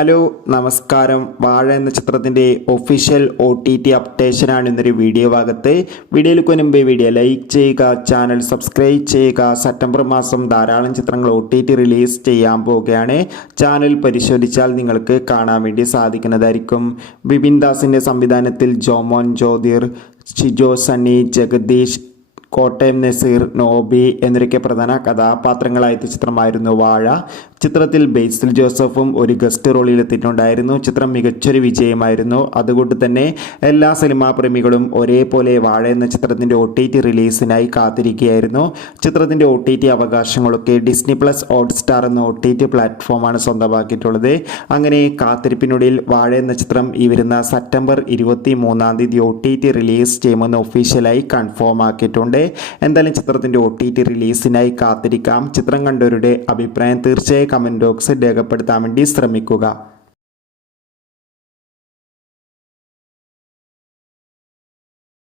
Hello നമസ്കാരം. വാഴ എന്ന ചിത്രത്തിൻ്റെ ഒഫീഷ്യൽ OTT അപ്ഡേഷനാണ് ഇന്നൊരു വീഡിയോ ഭാഗത്ത്. വീഡിയോയിലേക്ക് മുൻപ് വീഡിയോ ലൈക്ക് ചെയ്യുക, ചാനൽ സബ്സ്ക്രൈബ് ചെയ്യുക. സെപ്റ്റംബർ മാസം ധാരാളം ചിത്രങ്ങൾ OTT റിലീസ് ചെയ്യാൻ പോവുകയാണ്. ചാനൽ പരിശോധിച്ചാൽ നിങ്ങൾക്ക് കാണാൻ വേണ്ടി സാധിക്കുന്നതായിരിക്കും. ബിപിൻ ദാസിൻ്റെ സംവിധാനത്തിൽ ജോമോൻ ജ്യോതിർ, ഷിജോ സണ്ണി, ജഗദീഷ്, കോട്ടയം നസീർ, നോബി എന്നിവരൊക്കെ പ്രധാന കഥാപാത്രങ്ങളായ ചിത്രമായിരുന്നു വാഴ. ചിത്രത്തിൽ ബേസിൽ ജോസഫും ഒരു ഗസ്റ്റ് റോളിൽ എത്തിയിട്ടുണ്ടായിരുന്നു. ചിത്രം മികച്ചൊരു വിജയമായിരുന്നു. അതുകൊണ്ട് തന്നെ എല്ലാ സിനിമാ പ്രേമികളും ഒരേപോലെ വാഴ എന്ന ചിത്രത്തിൻ്റെ OTT റിലീസിനായി കാത്തിരിക്കുകയായിരുന്നു. ചിത്രത്തിൻ്റെ OTT അവകാശങ്ങളൊക്കെ ഡിസ്നി പ്ലസ് ഹോട്ട്സ്റ്റാർ എന്ന OTT പ്ലാറ്റ്ഫോമാണ് സ്വന്തമാക്കിയിട്ടുള്ളത്. അങ്ങനെ കാത്തിരിപ്പിനുള്ളിൽ വാഴ എന്ന ചിത്രം ഈ വരുന്ന സെപ്റ്റംബർ 23 OTT റിലീസ് ചെയ്യുമെന്ന് ഒഫീഷ്യലായി കൺഫേം ആക്കിയിട്ടുണ്ട്. എന്തായാലും ചിത്രത്തിൻ്റെ OTT റിലീസിനായി കാത്തിരിക്കാം. ചിത്രം കണ്ടവരുടെ അഭിപ്രായം തീർച്ചയായും കമൻറ്റ് ബോക്സിൽ രേഖപ്പെടുത്താൻ വേണ്ടി ശ്രമിക്കുക.